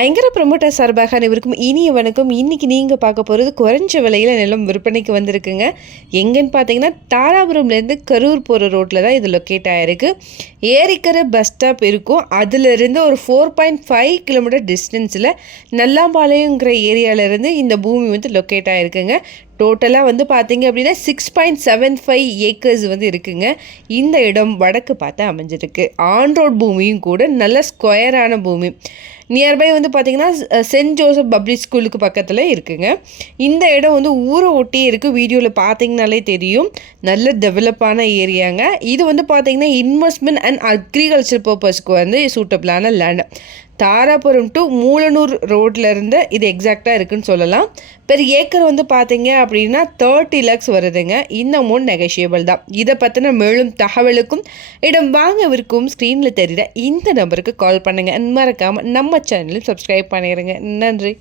ஐங்கர promoter சார்பாக அனைவருக்கும் இனிய வணக்கம். இன்றைக்கி நீங்கள் பார்க்க போகிறது குறைஞ்ச விலையில் நிலம் விற்பனைக்கு வந்திருக்குங்க. எங்கன்னு பார்த்தீங்கன்னா தாராபுரம்லேருந்து கரூர் போகிற ரோட்டில் தான் இது லொக்கேட் ஆகிருக்கு. ஏரிக்கரை பஸ் ஸ்டாப் இருக்கும். அதிலிருந்து ஒரு 4.5 கிலோமீட்டர் டிஸ்டன்ஸில் நல்லாம்பாளையங்கிற ஏரியாவிலேருந்து இந்த பூமி வந்து லொக்கேட் ஆகிருக்குங்க. டோட்டலாக வந்து பார்த்தீங்க அப்படின்னா 6.75 ஏக்கர்ஸ் வந்து இருக்குங்க. இந்த இடம் வடக்கு பார்த்து அமைஞ்சிருக்கு. ஆன் ரோட் பூமியும் கூட நல்ல ஸ்கொயரான பூமி. நியர்பை வந்து பார்த்திங்கன்னா சென்ட் ஜோசப் பப்ளிக் ஸ்கூலுக்கு பக்கத்தில் இருக்குங்க. இந்த இடம் வந்து ஊரை ஒட்டியே இருக்குது. வீடியோவில் பார்த்தீங்கனாலே தெரியும். நல்ல டெவலப்பான ஏரியாங்க. இது வந்து பார்த்திங்கன்னா இன்வெஸ்ட்மெண்ட் அண்ட் அக்ரிகல்ச்சர் பர்பஸ்க்கு வந்து சூட்டபிளான லேண்டு. தாராபுரம் டு மூலனூர் ரோட்லேருந்து இது எக்ஸாக்டாக இருக்குதுன்னு சொல்லலாம். பெர் ஏக்கர் வந்து பார்த்தீங்க அப்படின்னா 30 lakhs வருதுங்க. இந்த அமௌண்ட் நெகோஷியபிள் தான். இதை பற்றின மேலும் தகவலுக்கும் இடம் வாங்கவிருக்கும் ஸ்க்ரீனில் தெரிகிற இந்த நம்பருக்கு கால் பண்ணுங்கள். மறக்காமல் நம்ம சேனலும் சப்ஸ்கிரைப் பண்ணிடுங்க. நன்றி.